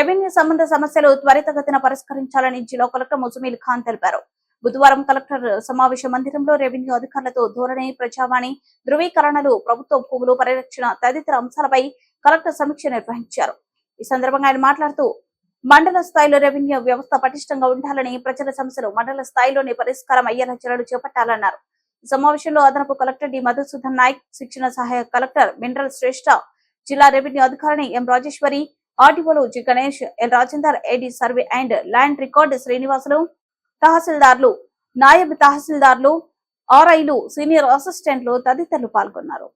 Revenue సంబంధ సమస్యలు త్వరితగతిన పరిష్కరించాలని జిల్లా కలెక్టర్ ముజమీల్ ఖాన్ తెలిపారు. బుధవారం కలెక్టర్ సమావేశ మందిరంలో రెవెన్యూ అధికారులతో ధోరణి, ప్రజావాణి, ధృవీకరణలు, ప్రభుత్వ భూములు పరిరక్షణ తదితర అంశాలపై కలెక్టర్ సమీక్ష నిర్వహించారు. ఈ సందర్భంగా ఆయన మాట్లాడుతూ మండల స్థాయిలో రెవెన్యూ వ్యవస్థ పటిష్టంగా ఉండాలని, ప్రజల సమస్యలు మండల స్థాయిలోనే పరిష్కారం అయ్యేలా చర్యలు చేపట్టాలన్నారు. ఈ సమావేశంలో అదనపు కలెక్టర్ డి మధుసూదన్ నాయక్, శిక్షణ సహాయక కలెక్టర్ మినరల్ శ్రేష్ఠ, జిల్లా రెవెన్యూ అధికారిని ఎం రాజేశ్వరి, ఆర్డీఓలు G Ganesh, L Rajender, AD survey and land record Srinivasulu, తహసీల్దార్లు, నాయబ్ తహసీల్దార్లు, ఆర్ఐలు, సీనియర్ అసిస్టెంట్లు తదితరులు పాల్గొన్నారు.